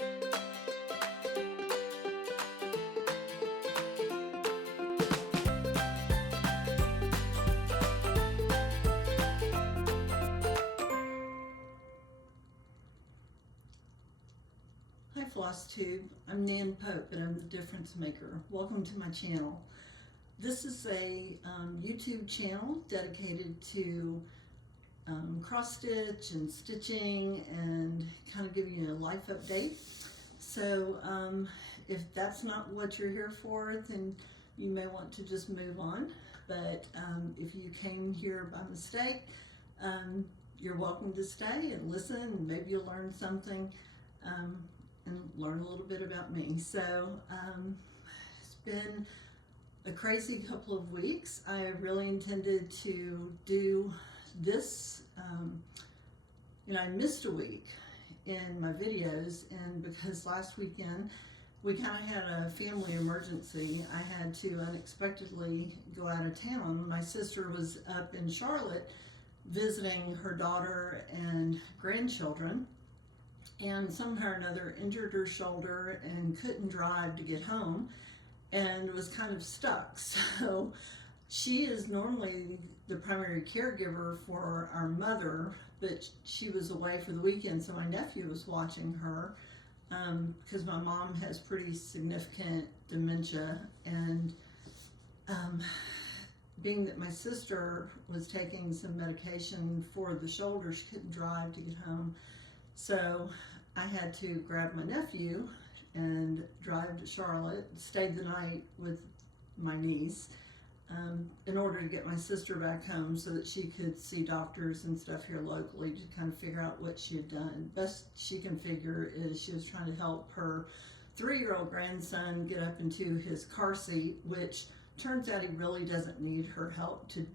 Hi FlossTube, I'm Nan Pope and I'm the Difference Maker. Welcome to my channel. This is a YouTube channel dedicated to cross stitch and stitching and kind of giving you a life update. So if that's not what you're here for, then you may want to just move on. But if you came here by mistake, you're welcome to stay and listen, and maybe you'll learn something. And learn a little bit about me. So it's been a crazy couple of weeks. I really intended to do this, I missed a week in my videos, and because last weekend we kind of had a family emergency, I had to unexpectedly go out of town. My sister was up in Charlotte visiting her daughter and grandchildren, and somehow or another injured her shoulder and couldn't drive to get home and was kind of stuck. So she is normally the primary caregiver for our mother, but she was away for the weekend, so my nephew was watching her because my mom has pretty significant dementia, and being that my sister was taking some medication for the shoulder, she couldn't drive to get home. So I had to grab my nephew and drive to Charlotte, stayed the night with my niece in order to get my sister back home so that she could see doctors and stuff here locally to kind of figure out what she had done. Best she can figure is she was trying to help her 3-year-old grandson get up into his car seat, which turns out he really doesn't need her help to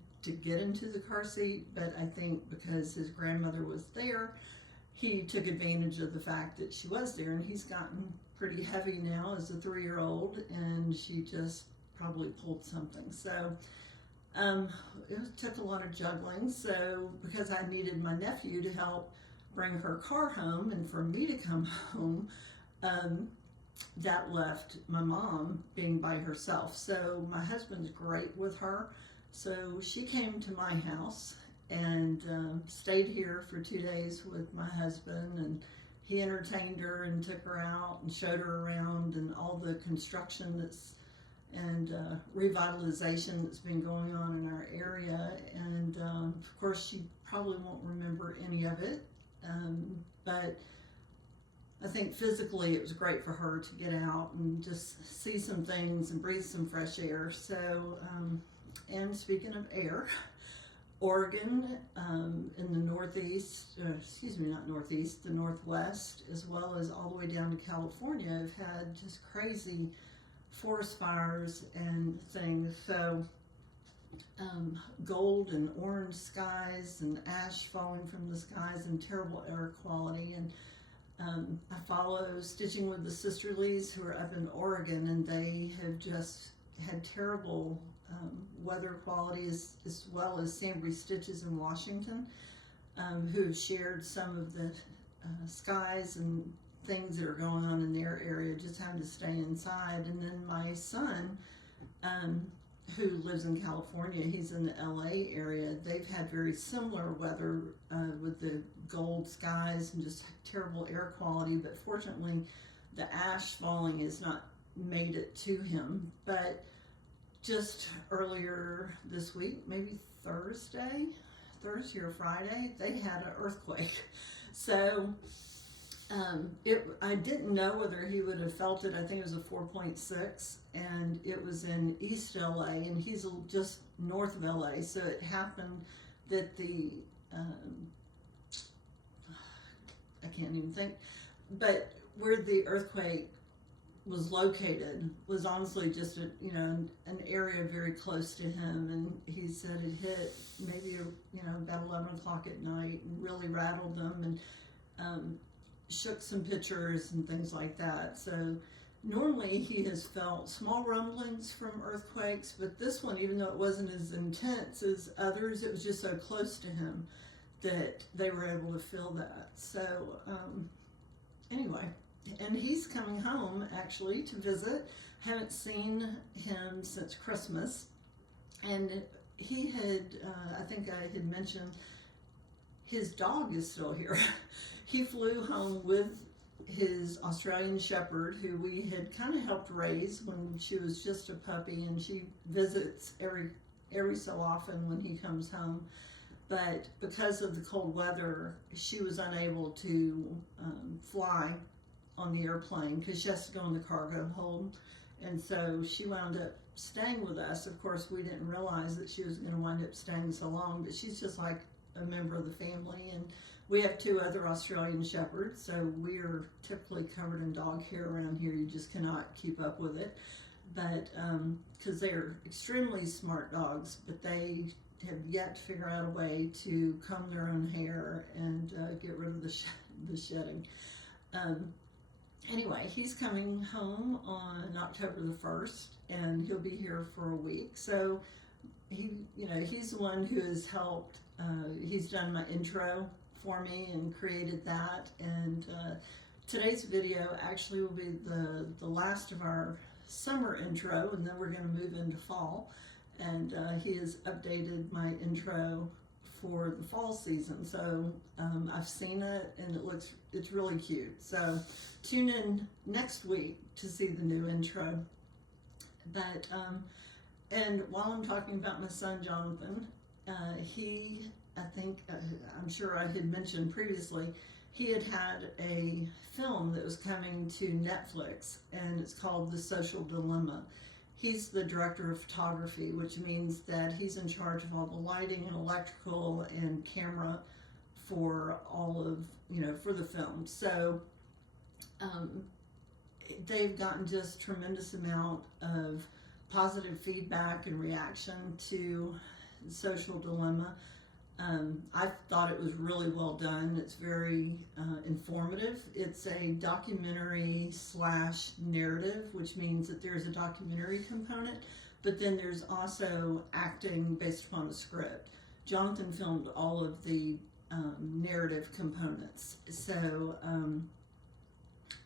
get into the car seat, but I think because his grandmother was there, he took advantage of the fact that she was there, and he's gotten pretty heavy now as a 3-year-old, and she just probably pulled something. So it took a lot of juggling. So because I needed my nephew to help bring her car home and for me to come home, that left my mom being by herself. So my husband's great with her. So she came to my house and stayed here for 2 days with my husband, and he entertained her and took her out and showed her around and all the construction and revitalization that's been going on in our area. And of course she probably won't remember any of it, but I think physically it was great for her to get out and just see some things and breathe some fresh air. So and speaking of air, Oregon in the northeast, not northeast, the northwest, as well as all the way down to California, have had just crazy forest fires and things. So gold and orange skies and ash falling from the skies and terrible air quality. And I follow Stitching with the Sisterlies, who are up in Oregon, and they have just had terrible weather quality, as well as SamBrie Stitches in Washington, who have shared some of the skies and things that are going on in their area, just having to stay inside. And then my son, who lives in California, he's in the LA area, they've had very similar weather with the gold skies and just terrible air quality, but fortunately the ash falling has not made it to him. But just earlier this week, maybe Thursday or Friday, they had an earthquake. So I didn't know whether he would have felt it. I think it was a 4.6, and it was in East LA, and he's just north of LA. So it happened that I can't even think, but where the earthquake was located was honestly just an area very close to him, and he said it hit maybe about 11 o'clock at night and really rattled them and shook some pictures and things like that. So normally he has felt small rumblings from earthquakes, but this one, even though it wasn't as intense as others, it was just so close to him that they were able to feel that. So anyway, and he's coming home actually to visit. Haven't seen him since Christmas, and he had, I think I had mentioned, his dog is still here. He flew home with his Australian Shepherd, who we had kind of helped raise when she was just a puppy, and she visits every so often when he comes home. But because of the cold weather, she was unable to fly on the airplane because she has to go in the cargo hold. And so she wound up staying with us. Of course, we didn't realize that she was going to wind up staying so long, but she's just like a member of the family. And we have 2 other Australian Shepherds, so we're typically covered in dog hair around here. You just cannot keep up with it. But because they're extremely smart dogs, but they have yet to figure out a way to comb their own hair and get rid of the shedding. Anyway, he's coming home on October the 1st, and he'll be here for a week. So he's the one who has helped. He's done my intro for me and created that. And today's video actually will be the last of our summer intro, and then we're going to move into fall. And he has updated my intro for the fall season. So I've seen it, and it's really cute. So tune in next week to see the new intro. But and while I'm talking about my son Jonathan, I'm sure I had mentioned previously, he had a film that was coming to Netflix, and it's called The Social Dilemma. He's the director of photography, which means that he's in charge of all the lighting and electrical and camera for all of, for the film. So they've gotten just tremendous amount of positive feedback and reaction to The Social Dilemma. I thought it was really well done. It's very informative. It's a documentary / narrative, which means that there's a documentary component, but then there's also acting based upon a script. Jonathan filmed all of the narrative components. So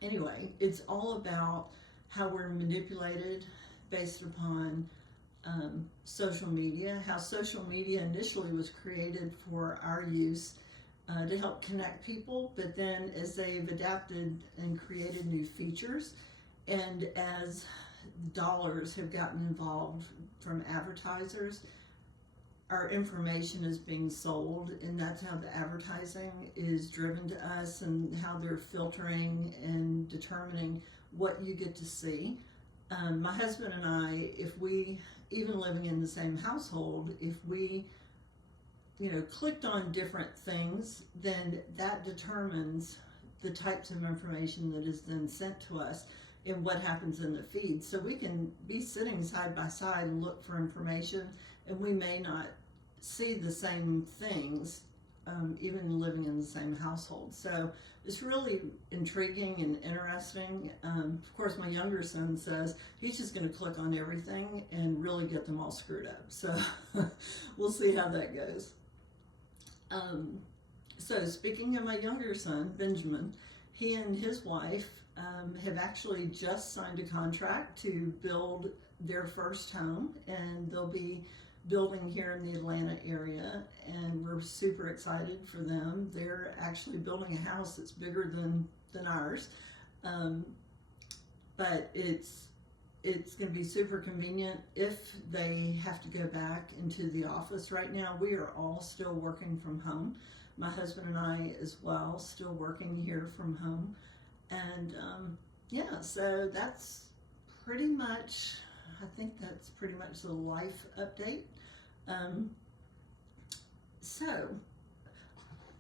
anyway, it's all about how we're manipulated based upon social media, how social media initially was created for our use to help connect people, but then as they've adapted and created new features, and as dollars have gotten involved from advertisers, our information is being sold, and that's how the advertising is driven to us, and how they're filtering and determining what you get to see. My husband and I, if we, even living in the same household, if we, clicked on different things, then that determines the types of information that is then sent to us and what happens in the feed. So we can be sitting side by side and look for information, and we may not see the same things, even living in the same household. So it's really intriguing and interesting. Of course, my younger son says he's just going to click on everything and really get them all screwed up. So we'll see how that goes. So speaking of my younger son, Benjamin, he and his wife have actually just signed a contract to build their first home, and they'll be building here in the Atlanta area, and we're super excited for them. They're actually building a house that's bigger than ours, but it's going to be super convenient if they have to go back into the office. Right now we are all still working from home. My husband and I as well, still working here from home. And yeah, so that's pretty much, I think that's pretty much the life update. So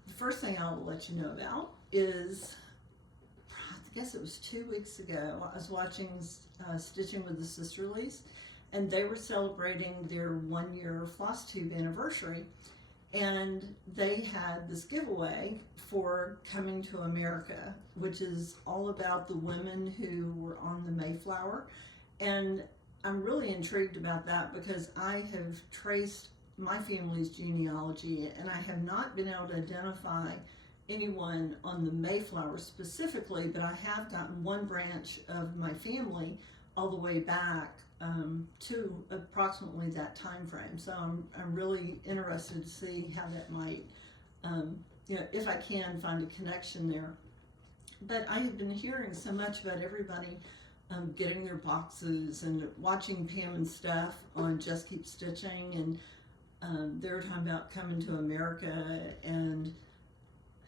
the first thing I'll let you know about is, I guess it was 2 weeks ago, I was watching Stitching with the Sisterlies, and they were celebrating their 1-year FlossTube anniversary, and they had this giveaway for Coming to America, which is all about the women who were on the Mayflower. And I'm really intrigued about that because I have traced my family's genealogy, and I have not been able to identify anyone on the Mayflower specifically, but I have gotten one branch of my family all the way back to approximately that time frame. So I'm really interested to see how that might, you know, if I can find a connection there. But I have been hearing so much about everybody getting their boxes and watching Pam and Steph on Just Keep Stitching, and they were talking about coming to America and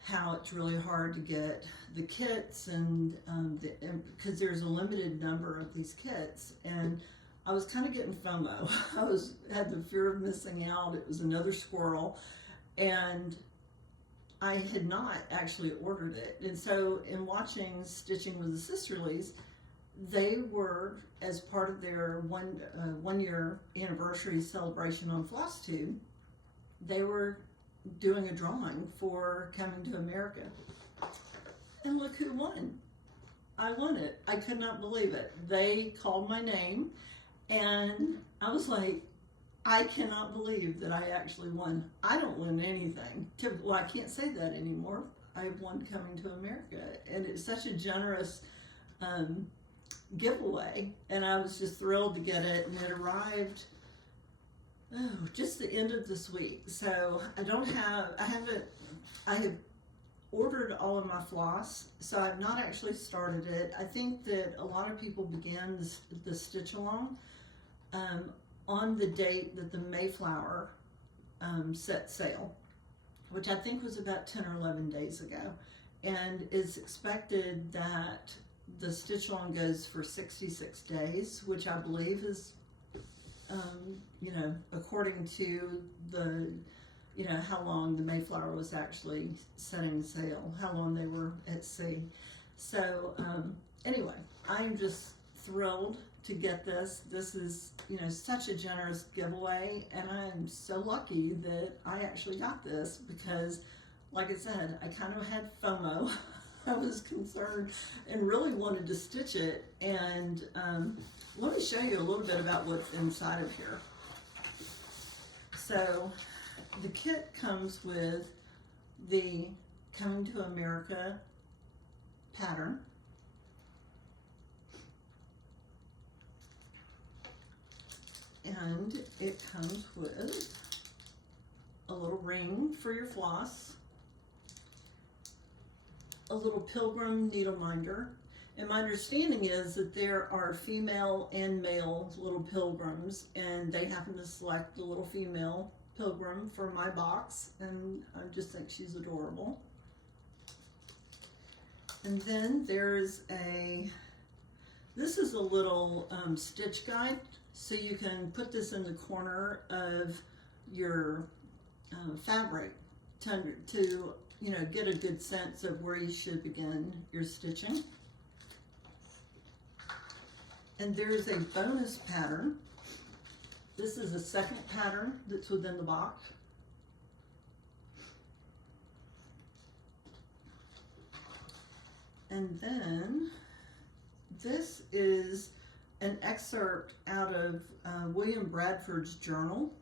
how it's really hard to get the kits, and because there's a limited number of these kits, and I was kind of getting FOMO. I had the fear of missing out. It was another squirrel, and I had not actually ordered it. And so in watching Stitching with the Sisterlies, they were, as part of their one year anniversary celebration on FlossTube, they were doing a drawing for coming to America. And look who won. I won it. I could not believe it. They called my name, and I was like, I cannot believe that I actually won. I don't win anything. Well, I can't say that anymore. I won coming to America, and it's such a generous giveaway, and I was just thrilled to get it, and it arrived just the end of this week. So I have ordered all of my floss, so I've not actually started it. I think that a lot of people began the stitch along on the date that the Mayflower set sale, which I think was about 10 or 11 days ago, and it's expected that the stitch along goes for 66 days, which I believe is you know, according to the, you know, how long the Mayflower was actually setting sail, how long they were at sea. So anyway, I'm just thrilled to get this. This is, you know, such a generous giveaway, and I'm so lucky that I actually got this because, like I said, I kind of had FOMO. I was concerned and really wanted to stitch it, and let me show you a little bit about what's inside of here. So the kit comes with the Coming to America pattern, and it comes with a little ring for your floss, a little pilgrim needle minder, and my understanding is that there are female and male little pilgrims, and they happen to select the little female pilgrim for my box, and I just think she's adorable. And then there's this is a little stitch guide, so you can put this in the corner of your fabric to you know, get a good sense of where you should begin your stitching. And there's a bonus pattern. This is a second pattern that's within the box. And then this is an excerpt out of William Bradford's journal.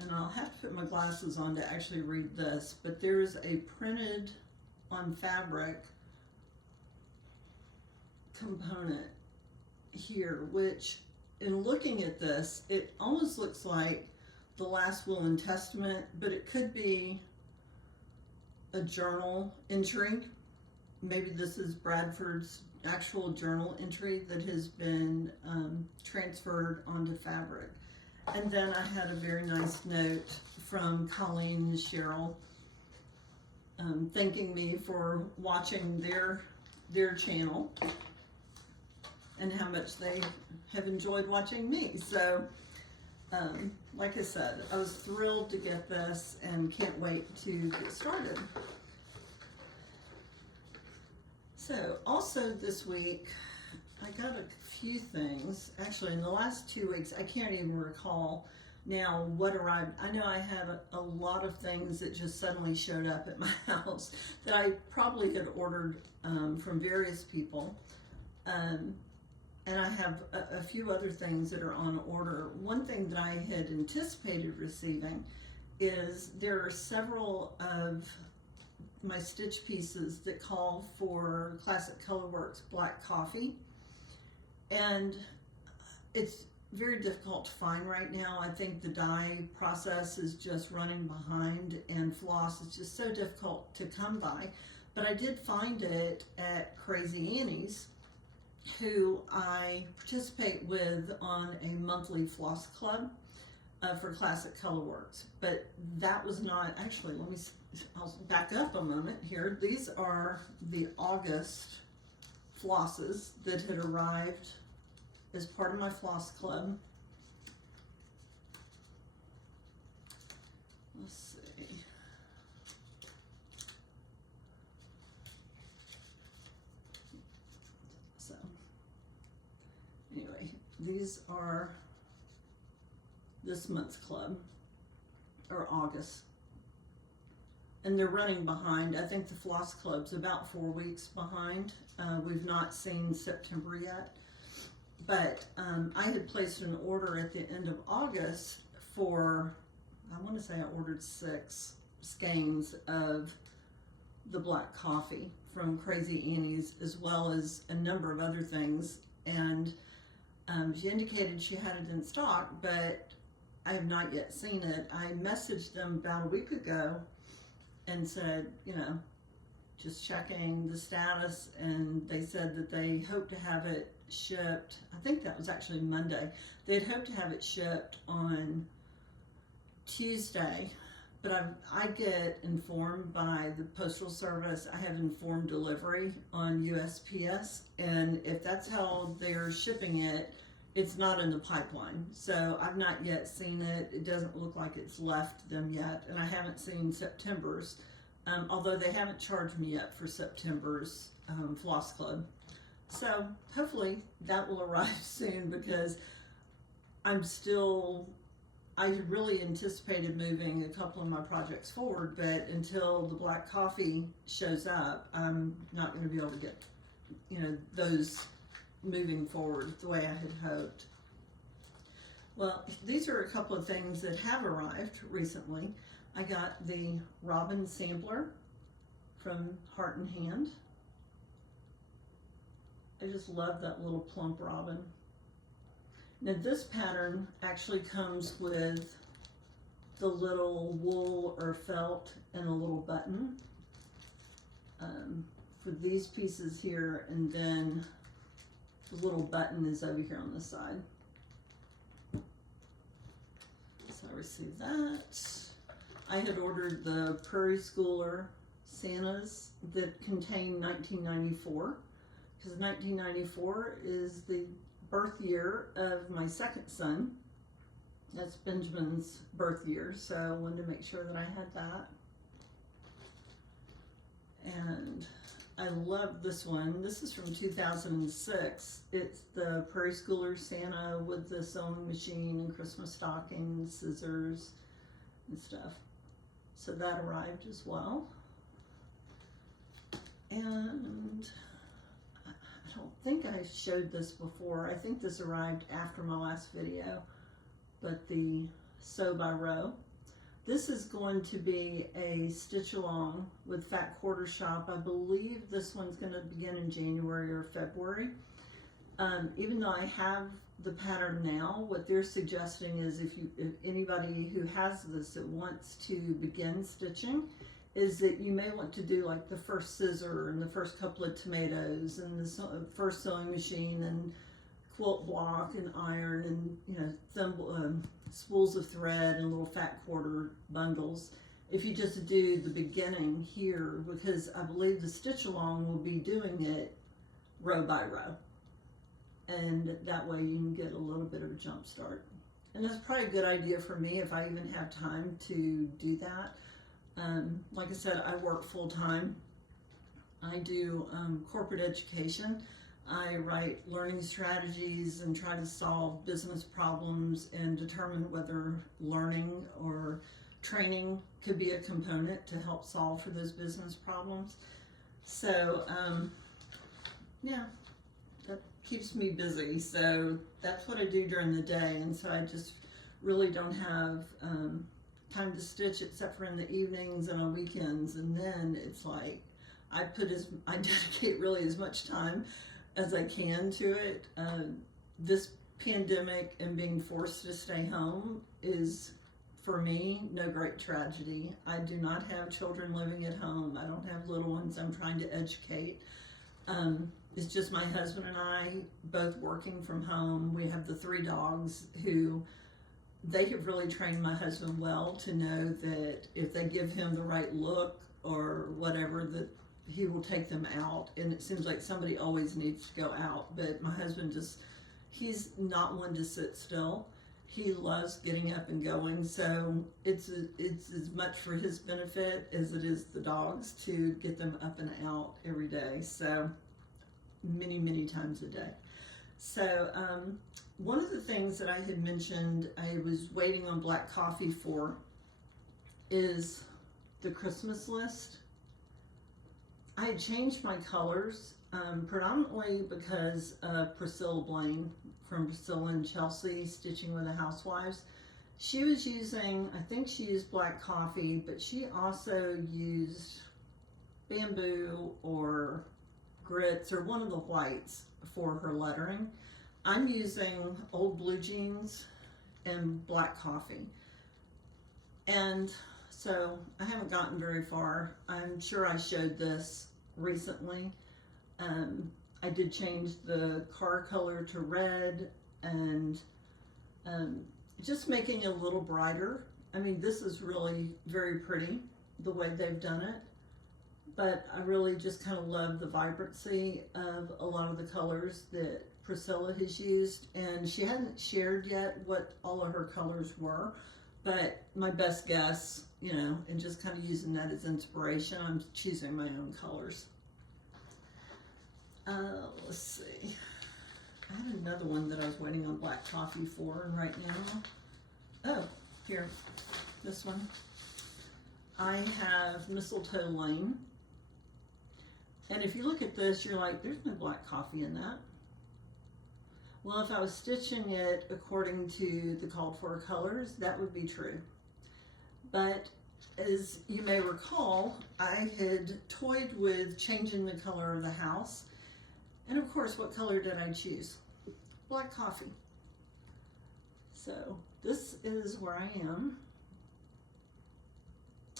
And I'll have to put my glasses on to actually read this, but there's a printed on fabric component here, which in looking at this, it almost looks like the Last Will and Testament, but it could be a journal entry. Maybe this is Bradford's actual journal entry that has been transferred onto fabric. And then I had a very nice note from Colleen and Cheryl thanking me for watching their channel and how much they have enjoyed watching me. So like I said, I was thrilled to get this and can't wait to get started. So also this week, I got a few things. Actually, in the last 2 weeks, I can't even recall now what arrived. I know I had a lot of things that just suddenly showed up at my house that I probably had ordered from various people. And and I have a few other things that are on order. One thing that I had anticipated receiving is there are several of my stitch pieces that call for Classic Colorworks black coffee, and it's very difficult to find right now. I think the dye process is just running behind, and floss is just so difficult to come by. But I did find it at Crazy Annie's, who I participate with on a monthly floss club for Classic Colorworks. But that was not, actually, I'll back up a moment here. These are the August flosses that had arrived as part of my floss club. Let's see. So, anyway, these are this month's club, or August. And they're running behind. I think the floss club's about 4 weeks behind. We've not seen September yet. But I had placed an order at the end of August for, I want to say I ordered 6 skeins of the black coffee from Crazy Annie's, as well as a number of other things. And she indicated she had it in stock, but I have not yet seen it. I messaged them about a week ago and said, you know, just checking the status, and they said that they hope to have it shipped. I think that was actually Monday. They'd hoped to have it shipped on Tuesday, but I get informed by the Postal Service. I have informed delivery on USPS, and if that's how they're shipping it, it's not in the pipeline. So I've not yet seen it. It doesn't look like it's left them yet, and I haven't seen September's, although they haven't charged me yet for September's floss club. So hopefully that will arrive soon, because I had really anticipated moving a couple of my projects forward, but until the black coffee shows up, I'm not going to be able to get, you know, those moving forward the way I had hoped. Well, these are a couple of things that have arrived recently. I got the Robin Sampler from Heart and Hand. I just love that little plump robin. Now this pattern actually comes with the little wool or felt and a little button for these pieces here, and then the little button is over here on the side. So I received that. I had ordered the Prairie Schooler Santas that contain 1994, because 1994 is the birth year of my second son. That's Benjamin's birth year, so I wanted to make sure that I had that. And I love this one. This is from 2006. It's the Prairie Schooler Santa with the sewing machine and Christmas stockings, scissors, and stuff. So that arrived as well. And I don't think I showed this before. I think this arrived after my last video, but the Sew by Row. This is going to be a stitch along with Fat Quarter Shop. I believe this one's going to begin in January or February. Even though I have the pattern now, what they're suggesting is if anybody who has this that wants to begin stitching, is that you may want to do like the first scissor and the first couple of tomatoes and the first sewing machine and quilt block and iron and, you know, spools of thread and little fat quarter bundles. If you just do the beginning here, because I believe the stitch along will be doing it row by row, and that way you can get a little bit of a jump start. And that's probably a good idea for me if I even have time to do that. Like I said, I work full-time. I do corporate education. I write learning strategies and try to solve business problems and determine whether learning or training could be a component to help solve for those business problems. So, yeah, that's keeps me busy. So that's what I do during the day, and so I just really don't have time to stitch except for in the evenings and on weekends. And then it's like I dedicate really as much time as I can to it. This pandemic and being forced to stay home is, for me, no great tragedy. I do not have children living at home. I don't have little ones I'm trying to educate. It's just my husband and I both working from home. We have the 3 dogs who, they have really trained my husband well to know that if they give him the right look or whatever, that he will take them out. And it seems like somebody always needs to go out, but my husband he's not one to sit still. He loves getting up and going, so it's as much for his benefit as it is the dogs to get them up and out every day, so many times a day. So one of the things that I had mentioned I was waiting on black coffee for is the Christmas list. I had changed my colors predominantly because of Priscilla Blaine from Priscilla and Chelsea, Stitching with the Housewives. She was using, I think she used black coffee, but she also used bamboo or grits or one of the whites for her lettering. I'm using old blue jeans and black coffee. And so I haven't gotten very far. I'm sure I showed this recently. I did change the car color to red and just making it a little brighter. I mean, this is really very pretty the way they've done it, but I really just kind of love the vibrancy of a lot of the colors that Priscilla has used, and she hadn't shared yet what all of her colors were, but my best guess, you know, and just kind of using that as inspiration, I'm choosing my own colors. Let's see. I had another one that I was waiting on black coffee for, and right now, oh, here, this one. I have Mistletoe Lane. And if you look at this, you're like, there's no black coffee in that. Well, if I was stitching it according to the called for colors, that would be true. But as you may recall, I had toyed with changing the color of the house. And of course, what color did I choose? Black coffee. So this is where I am.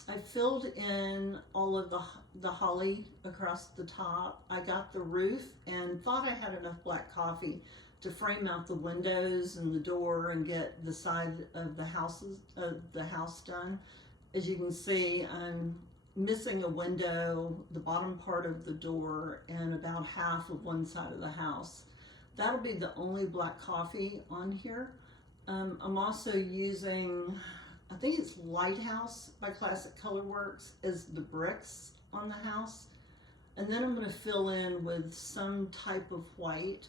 I filled in all of the holly across the top. I got the roof and thought I had enough black coffee to frame out the windows and the door and get the side of the house done. As you can see, I'm missing a window, the bottom part of the door, and about half of one side of the house. That'll be the only black coffee on here. I'm also using, I think it's Lighthouse by Classic Colorworks as the bricks on the house. And then I'm going to fill in with some type of white.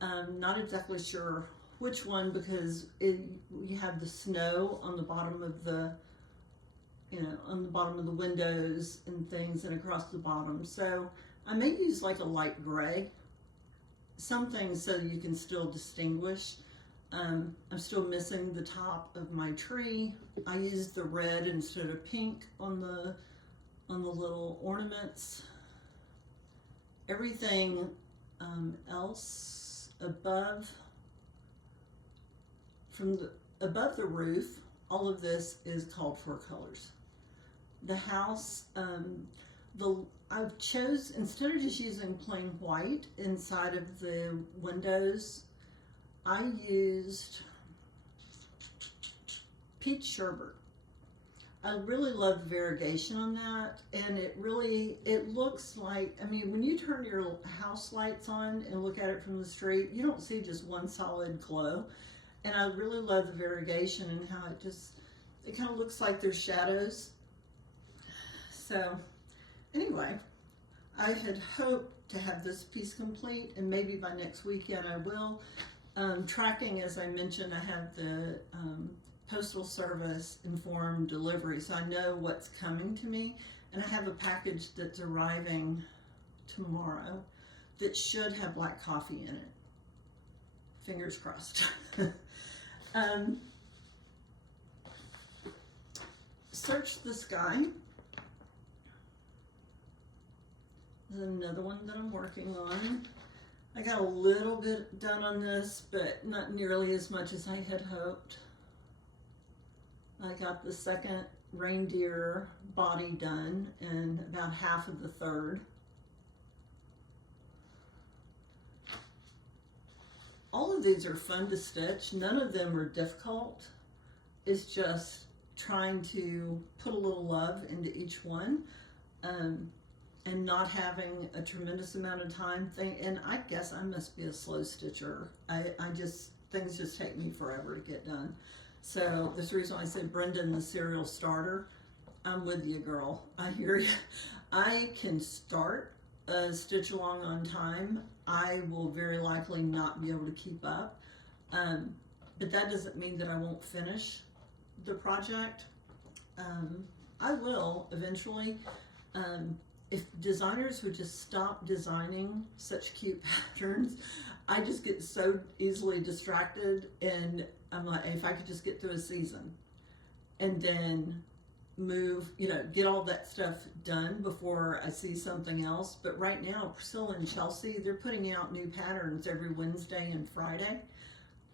Not exactly sure which one, because you have the snow on the bottom of the, on the bottom of the windows and things, and across the bottom. So I may use like a light gray, something so you can still distinguish. I'm still missing the top of my tree. I used the red instead of pink on the little ornaments. Everything else above the roof, all of this is called for colors. The house, I've chose, instead of just using plain white inside of the windows, I used peach sherbet. I really love the variegation on that, and it looks like, I mean, when you turn your house lights on and look at it from the street, you don't see just one solid glow. And I really love the variegation and how it kind of looks like there's shadows. So anyway, I had hoped to have this piece complete, and maybe by next weekend I will. Tracking, as I mentioned, I have the Postal Service informed delivery, so I know what's coming to me, and I have a package that's arriving tomorrow that should have black coffee in it. fingers crossed. Search the Sky is another one that I'm working on. I got a little bit done on this, but not nearly as much as I had hoped. I got the second reindeer body done and about half of the third. All of these are fun to stitch. None of them are difficult. It's just trying to put a little love into each one, and not having a tremendous amount of time and I guess I must be a slow stitcher. Things just take me forever to get done. So that's the reason why I said Brenda and the serial starter. I'm with you, girl. I hear you. I can start a stitch along on time. I will very likely not be able to keep up, but that doesn't mean that I won't finish the project. I will eventually. If designers would just stop designing such cute patterns, I just get so easily distracted, and I'm like, if I could just get through a season and then move, get all that stuff done before I see something else. But right now, Priscilla and Chelsea, they're putting out new patterns every Wednesday and Friday,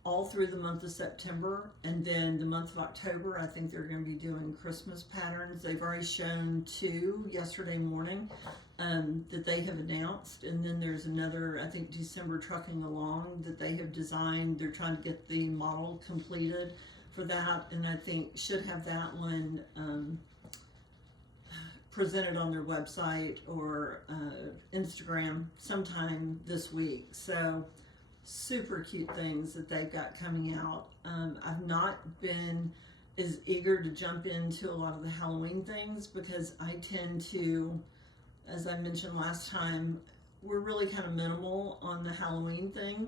all through the month of September. And then the month of October, I think they're going to be doing Christmas patterns. They've already shown 2 yesterday morning that they have announced. And then there's another, I think, December trucking along that they have designed. They're trying to get the model completed for that. And I think should have that one presented on their website or Instagram sometime this week. So super cute things that they've got coming out. I've not been as eager to jump into a lot of the Halloween things because I tend to, as I mentioned last time, we're really kind of minimal on the Halloween thing,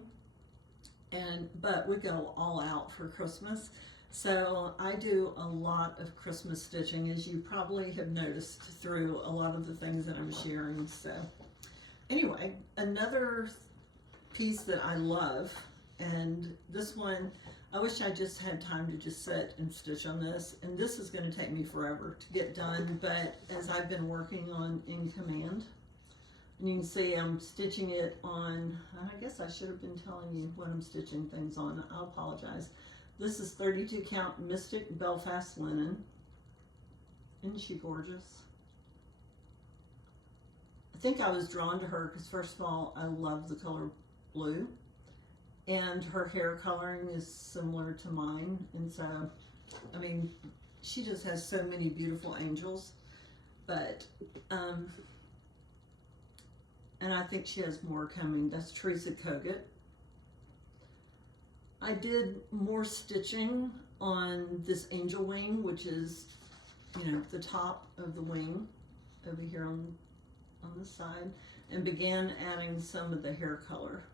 but we go all out for Christmas. So I do a lot of Christmas stitching, as you probably have noticed through a lot of the things that I'm sharing. So anyway, another piece that I love, and this one, I wish I just had time to just sit and stitch on this, and this is going to take me forever to get done, but as I've been working on In Command, and you can see I'm stitching it on, I guess I should have been telling you what I'm stitching things on. I'll apologize. This is 32 count Mystic Belfast linen. Isn't she gorgeous? I think I was drawn to her because, first of all, I love the color blue, and her hair coloring is similar to mine, and so, I mean, she just has so many beautiful angels, but, and I think she has more coming. That's Teresa Kogut. I did more stitching on this angel wing, which is, the top of the wing over here on the side, and began adding some of the hair color.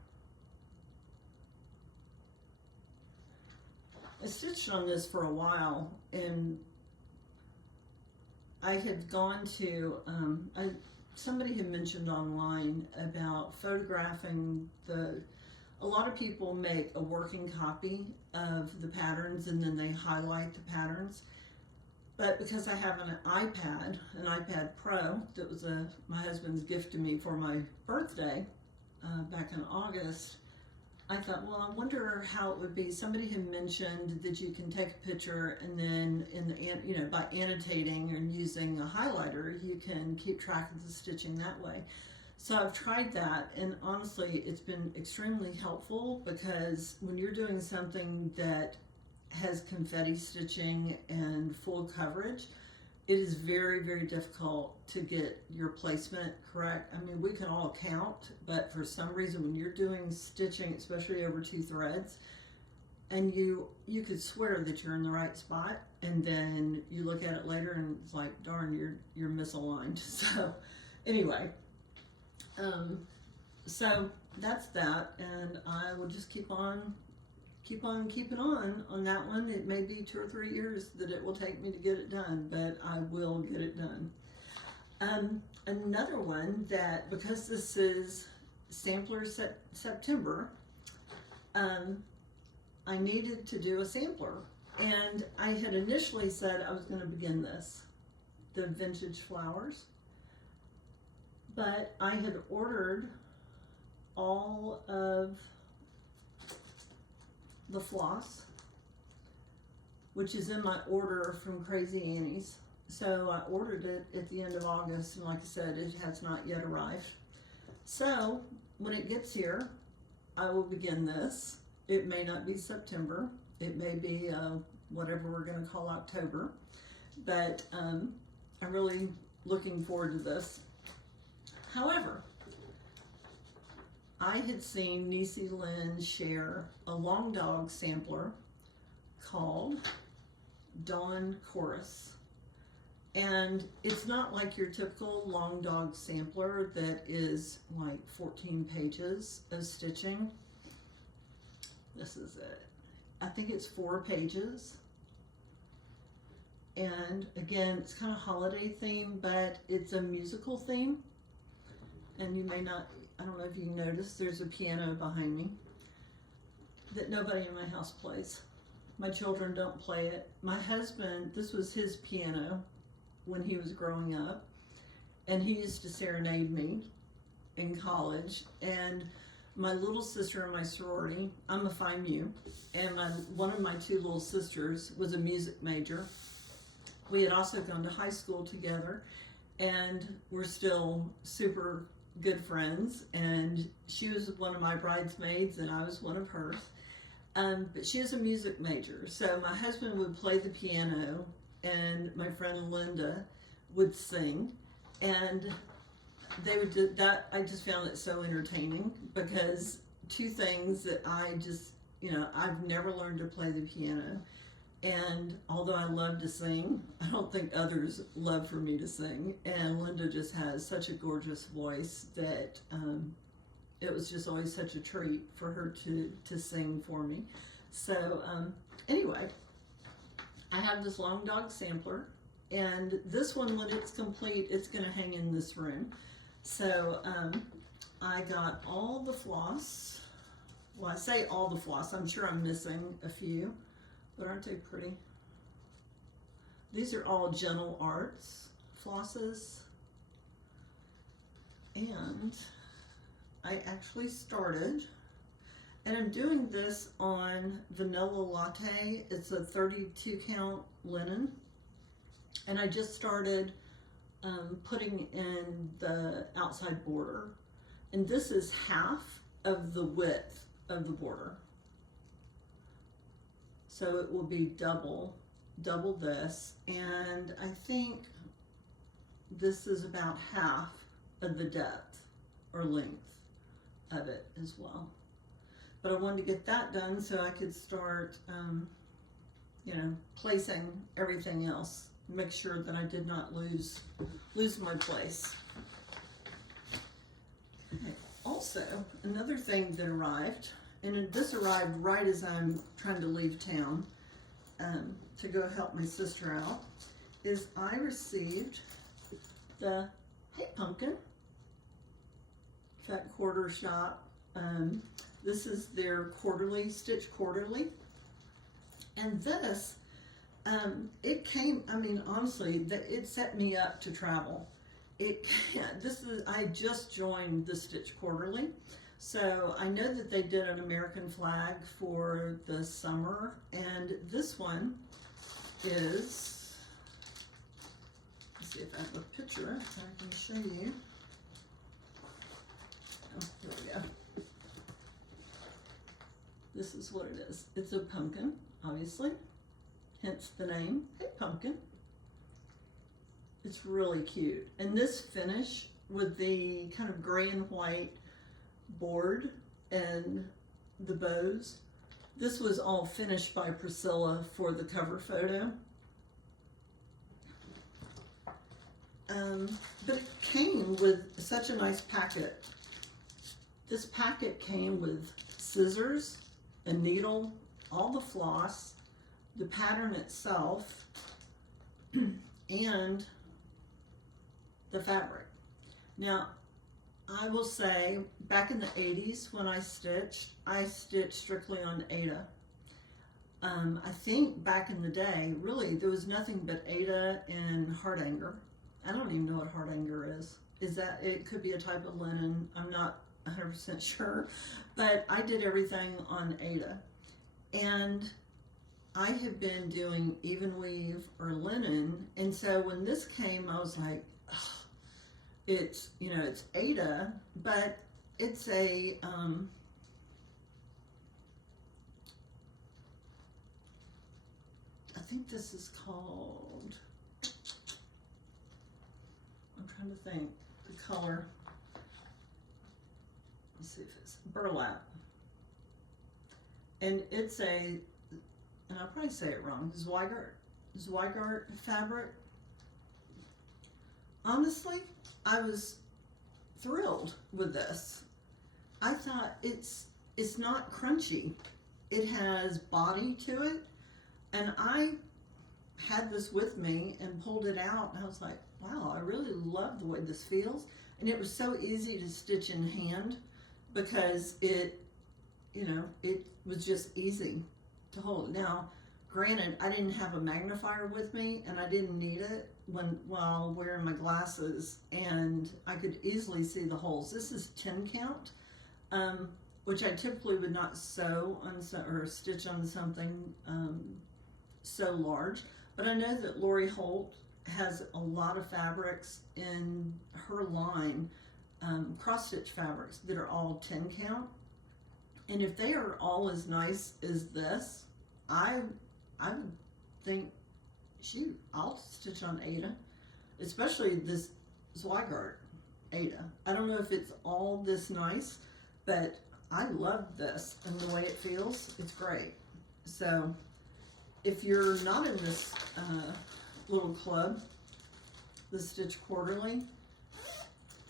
I stitched on this for a while, and I had gone to, somebody had mentioned online about photographing a lot of people make a working copy of the patterns and then they highlight the patterns. But because I have an iPad Pro, that was my husband's gift to me for my birthday back in August, I thought, well, I wonder how it would be. Somebody had mentioned that you can take a picture and then by annotating and using a highlighter, you can keep track of the stitching that way. So I've tried that, and honestly, it's been extremely helpful because when you're doing something that has confetti stitching and full coverage, it is very, very difficult to get your placement correct. I mean, we can all count, but for some reason, when you're doing stitching, especially over 2 threads, and you could swear that you're in the right spot, and then you look at it later and it's like, darn, you're misaligned. So anyway, so that's that, and I will just keep on keeping on that one. It may be 2 or 3 years that it will take me to get it done, but I will get it done. Another one that, because this is Sampler September, I needed to do a sampler. And I had initially said I was going to begin the vintage flowers. But I had ordered all of the floss, which is in my order from Crazy Annie's. So I ordered it at the end of August, and like I said, it has not yet arrived. So when it gets here, I will begin this. It may not be September. It may be whatever we're going to call October. But I'm really looking forward to this. However, I had seen Niecie Lynn share a long dog sampler called Dawn Chorus. And it's not like your typical long dog sampler that is like 14 pages of stitching. This is it. I think it's 4 pages. And again, it's kind of holiday theme, but it's a musical theme. And you may not, I don't know if you noticed, there's a piano behind me that nobody in my house plays. My children don't play it. My husband, this was his piano when he was growing up, and he used to serenade me in college. And my little sister in my sorority, I'm a Phi Mu, and one of my 2 little sisters was a music major. We had also gone to high school together, and we're still super good friends, and she was one of my bridesmaids and I was one of hers. But she is a music major, so my husband would play the piano and my friend Linda would sing, and they would do that. I just found it so entertaining, because 2 things that I just, I've never learned to play the piano, and although I love to sing, I don't think others love for me to sing, and Linda just has such a gorgeous voice that it was just always such a treat for her to sing for me. So anyway, I have this long dog sampler, and this one, when it's complete, it's going to hang in this room. So I got all the floss. Well, I say all the floss. I'm sure I'm missing a few, but aren't they pretty? These are all Gentle Arts flosses. And I actually started, and I'm doing this on Vanilla Latte. It's a 32 count linen. And I just started putting in the outside border. And this is half of the width of the border. So it will be double this. And I think this is about half of the depth or length of it as well. But I wanted to get that done so I could start, placing everything else. Make sure that I did not lose my place. Okay. Also, another thing that arrived, and this arrived right as I'm trying to leave town to go help my sister out, is I received the Hey Pumpkin Fat Quarter Shop. This is their quarterly, Stitch Quarterly. And this, it came, honestly, it set me up to travel. I just joined the Stitch Quarterly. So I know that they did an American flag for the summer, and this one is, let's see if I have a picture so I can show you. Oh, here we go. This is what it is. It's a pumpkin, obviously, hence the name, Hey Pumpkin. It's really cute. And this finish with the kind of gray and white board and the bows, this was all finished by Priscilla for the cover photo. But it came with such a nice packet. This packet came with scissors, a needle, all the floss, the pattern itself, and the fabric. Now, I will say, back in the 80s when I stitched strictly on Aida. I think back in the day, really, there was nothing but Aida and Hardanger. I don't even know what Hardanger is. Is that, it could be a type of linen, I'm not 100% sure, but I did everything on Aida. And I had been doing even weave or linen, and so when this came, I was like, ugh, it's, you know, it's Aida, but it's a, I think this is called, I'm trying to think, the color, let's see if it's burlap. And it's a, and I'll probably say it wrong, Zweigart fabric. Honestly, I was thrilled with this. I thought it's not crunchy. It has body to it. And I had this with me and pulled it out, and I was like, wow, I really love the way this feels. And it was so easy to stitch in hand because it, you know, it was just easy to hold. Now, granted, I didn't have a magnifier with me, and I didn't need it while wearing my glasses, and I could easily see the holes. This is 10 count, which I typically would not sew on or stitch on something so large, but I know that Lori Holt has a lot of fabrics in her line, cross stitch fabrics that are all 10 count, and if they are all as nice as this, I would think, shoot, I'll stitch on Aida, especially this Zweigart Aida. I don't know if it's all this nice, but I love this and the way it feels. It's great. So if you're not in this little club, the Stitch Quarterly,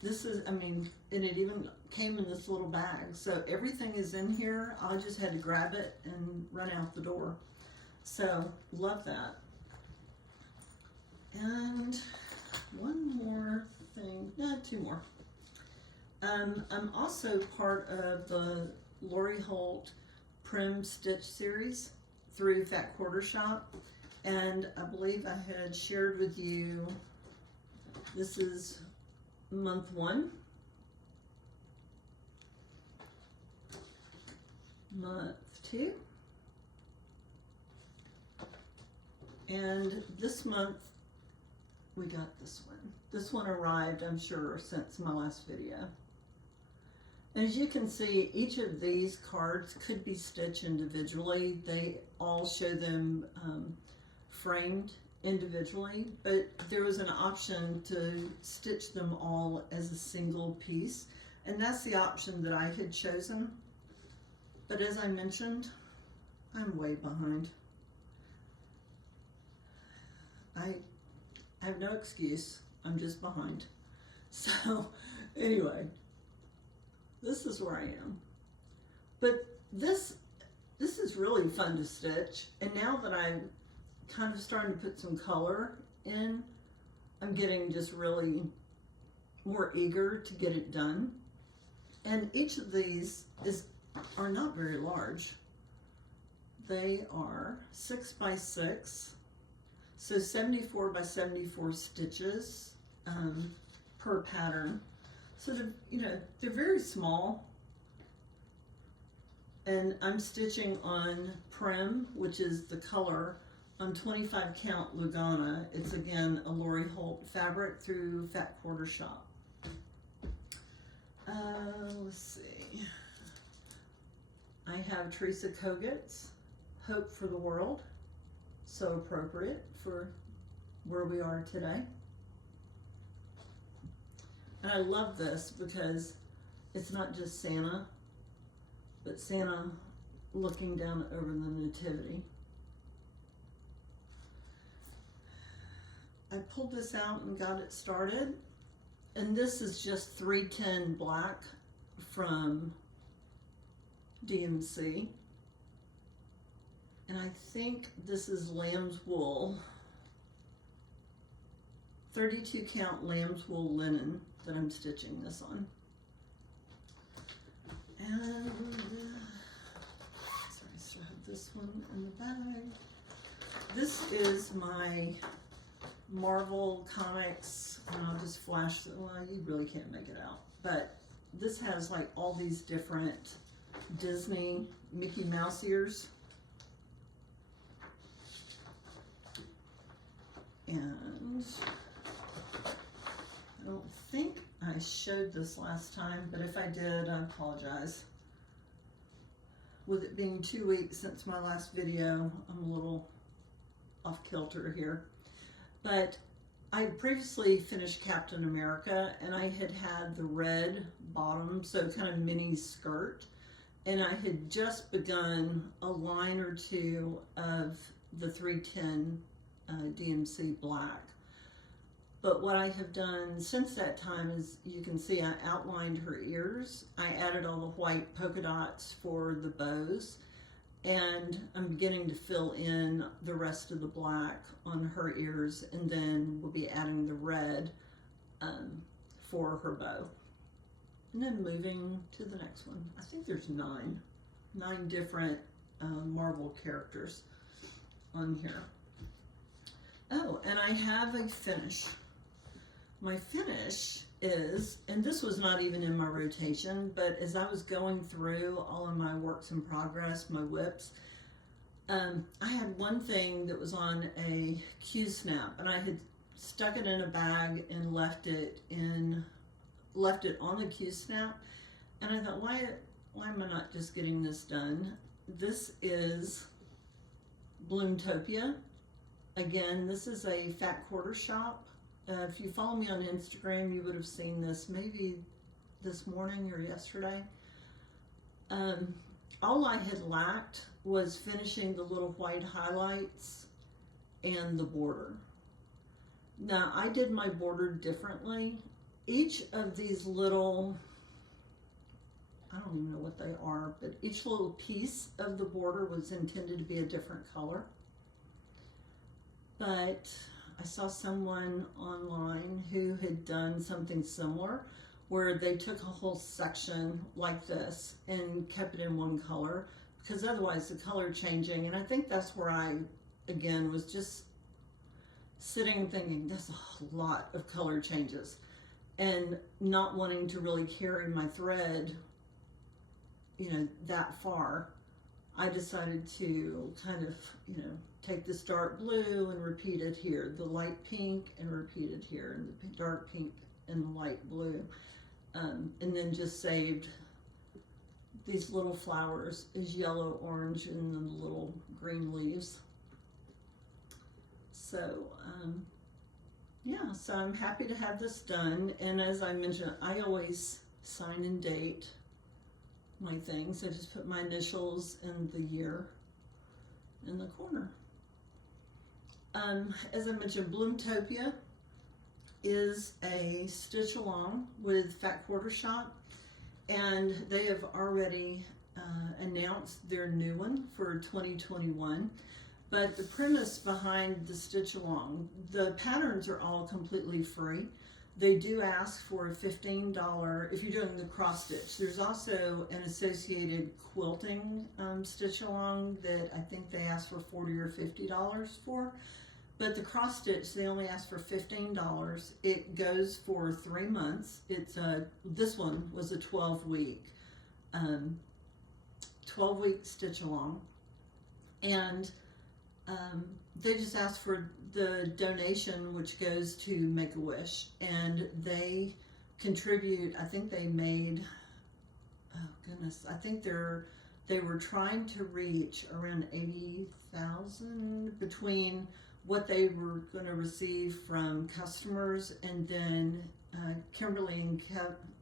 this is, I mean, and it even came in this little bag. So everything is in here. I just had to grab it and run out the door. So love that. And one more thing, no, two more. I'm also part of the Lori Holt Prim Stitch series through Fat Quarter Shop, and I believe I had shared with you, this is month 1, month 2, and this month we got this one. This one arrived, I'm sure, since my last video. As you can see, each of these cards could be stitched individually. They all show them framed individually, but there was an option to stitch them all as a single piece, and that's the option that I had chosen. But as I mentioned, I'm way behind. I have no excuse, I'm just behind. So anyway, this is where I am. But this is really fun to stitch, and now that I'm kind of starting to put some color in, I'm getting just really more eager to get it done. And each of these are not very large. They are 6 by 6, so 74 by 74 stitches per pattern. So they're very small, and I'm stitching on Prim, which is the color, on 25 count Lugana. It's again a Lori Holt fabric through Fat Quarter Shop. Let's see. I have Teresa Kogut's Hope for the World, so appropriate for where we are today. And I love this because it's not just Santa, but Santa looking down over the Nativity. I pulled this out and got it started, and this is just 310 black from DMC, and I think this is lamb's wool, 32 count lamb's wool linen that I'm stitching this on. And so I still have this one in the bag. This is my Marvel Comics, and I'll just flash, well, you really can't make it out, but this has like all these different Disney Mickey Mouse ears. And I don't think I showed this last time, but if I did, I apologize. With it being 2 weeks since my last video, I'm a little off kilter here. But I previously finished Captain America, and I had the red bottom, so kind of mini skirt, and I had just begun a line or two of the 310 DMC black. But what I have done since that time is, you can see I outlined her ears. I added all the white polka dots for the bows, and I'm beginning to fill in the rest of the black on her ears, and then we'll be adding the red for her bow. And then moving to the next one. I think there's nine different Marvel characters on here. Oh, and I have a finish. My finish is, and this was not even in my rotation, but as I was going through all of my works in progress, my whips, I had one thing that was on a Q-snap, and I had stuck it in a bag and left it on the Q-snap, and I thought, why am I not just getting this done? This is Bloomtopia. Again, this is a fat quarter shop. If you follow me on Instagram, you would have seen this maybe this morning or yesterday. All I had lacked was finishing the little white highlights and the border. Now, I did my border differently. Each of these little, I don't even know what they are, but each little piece of the border was intended to be a different color. But I saw someone online who had done something similar, where they took a whole section like this and kept it in one color, because otherwise the color changing, and I think that's where I, again, was just sitting and thinking, that's a lot of color changes, and not wanting to really carry my thread, you know, that far. I decided to kind of, you know, take this dark blue and repeat it here, the light pink and repeat it here, and the dark pink and the light blue, and then just saved these little flowers as yellow, orange, and then the little green leaves. So yeah, so I'm happy to have this done, and as I mentioned, I always sign and date my things. I just put my initials and the year in the corner. As I mentioned, Bloomtopia is a stitch along with Fat Quarter Shop, and they have already announced their new one for 2021. But the premise behind the stitch along, the patterns are all completely free. They do ask for a $15 if you're doing the cross stitch. There's also an associated quilting stitch along that I think they ask for $40 or $50 for. But the cross stitch, they only ask for $15. It goes for 3 months. It's this one was a 12-week stitch along, and they just asked for the donation, which goes to Make-A-Wish, and they contribute. I think they made, oh goodness, I think they were trying to reach around 80,000 between what they were going to receive from customers, and then Kimberly and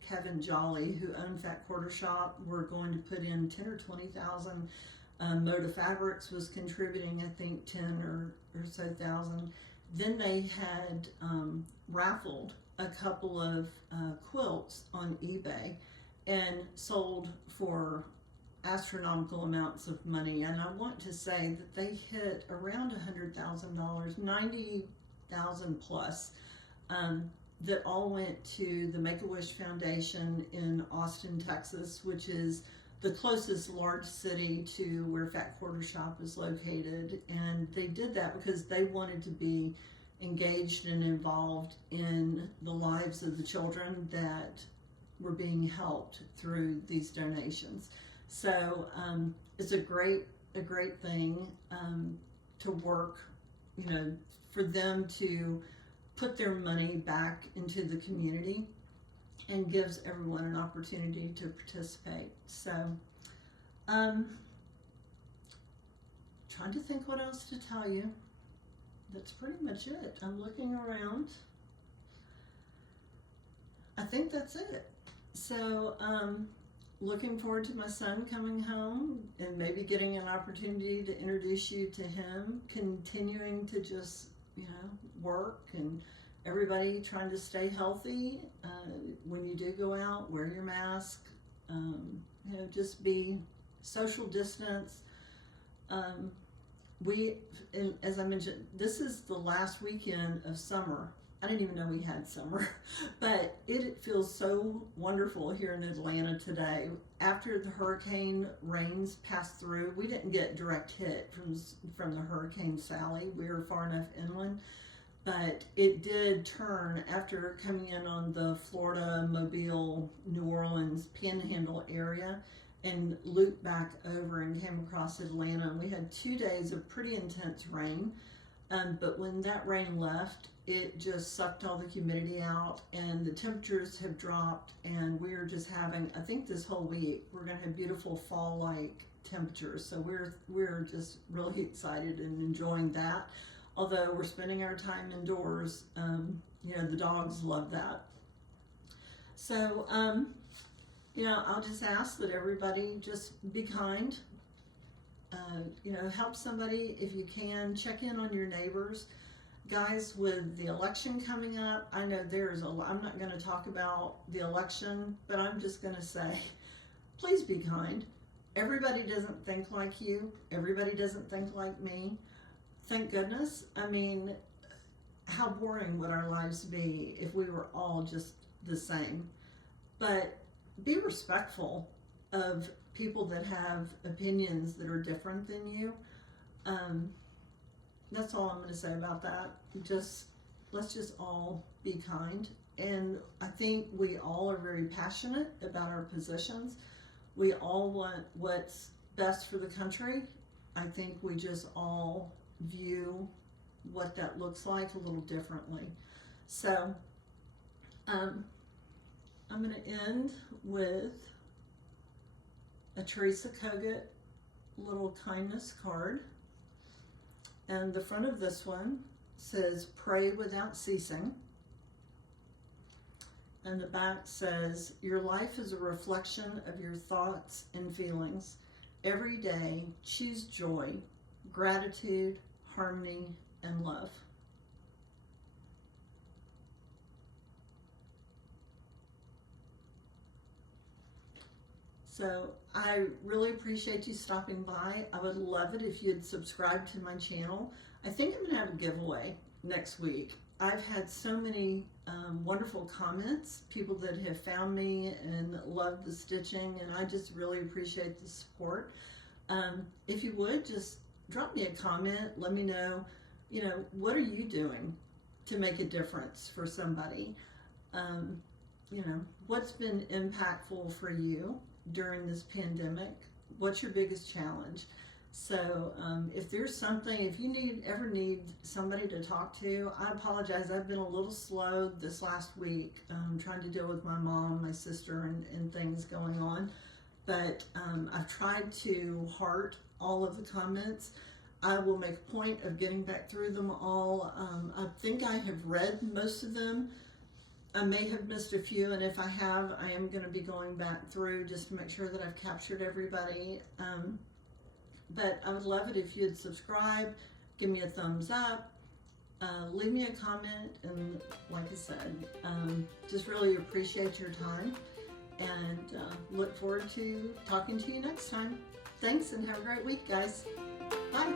Kevin Jolly, who own Fat Quarter Shop, were going to put in 10 or 20,000. Moda Fabrics was contributing, I think, 10 or so thousand. Then they had raffled a couple of quilts on eBay and sold for astronomical amounts of money, and I want to say that they hit around $100,000, 90,000 plus. that all went to the Make-A-Wish Foundation in Austin, Texas, which is the closest large city to where Fat Quarter Shop is located. And they did that because they wanted to be engaged and involved in the lives of the children that were being helped through these donations. So it's a great thing to work, you know, for them to put their money back into the community, and gives everyone an opportunity to participate. So, trying to think what else to tell you. That's pretty much it. I'm looking around. I think that's it. So, looking forward to my son coming home and maybe getting an opportunity to introduce you to him, continuing to just, you know, work, and everybody trying to stay healthy. When you do go out, wear your mask, you know, just be social distance. As I mentioned, this is the last weekend of summer. I didn't even know we had summer, but it feels so wonderful here in Atlanta today. After the hurricane rains passed through, we didn't get direct hit from the Hurricane Sally. We were far enough inland, but it did turn after coming in on the Florida, Mobile, New Orleans Panhandle area, and looped back over and came across Atlanta. And we had 2 days of pretty intense rain, but when that rain left, it just sucked all the humidity out, and the temperatures have dropped, and we're just having, I think this whole week, we're gonna have beautiful fall-like temperatures. So we're just really excited and enjoying that. Although we're spending our time indoors, you know, the dogs love that. So, you know, I'll just ask that everybody just be kind. You know, help somebody if you can. Check in on your neighbors. Guys, with the election coming up, I know there's I'm not going to talk about the election, but I'm just going to say, please be kind. Everybody doesn't think like you. Everybody doesn't think like me. Thank goodness. I mean, how boring would our lives be if we were all just the same? But be respectful of people that have opinions that are different than you. That's all I'm going to say about that. Let's just all be kind. And I think we all are very passionate about our positions. We all want what's best for the country. I think we just all view what that looks like a little differently. So I'm going to end with a Teresa Kogut little kindness card. And the front of this one says, "Pray without ceasing." And the back says, "Your life is a reflection of your thoughts and feelings. Every day, choose joy, gratitude, harmony, and love." So I really appreciate you stopping by. I would love it if you'd subscribe to my channel. I think I'm going to have a giveaway next week. I've had so many wonderful comments, people that have found me and love the stitching, and I just really appreciate the support. If you would, just drop me a comment. Let me know, you know, what are you doing to make a difference for somebody? You know, what's been impactful for you during this pandemic? What's your biggest challenge? So if there's something, if you ever need somebody to talk to, I apologize. I've been a little slow this last week, trying to deal with my mom, my sister, and things going on. But I've tried to heart all of the comments. I will make a point of getting back through them all. I think I have read most of them. I may have missed a few, and if I have, I am going to be going back through just to make sure that I've captured everybody. But I would love it if you'd subscribe, give me a thumbs up, leave me a comment, and like I said, just really appreciate your time, and look forward to talking to you next time. Thanks, and have a great week, guys. Bye.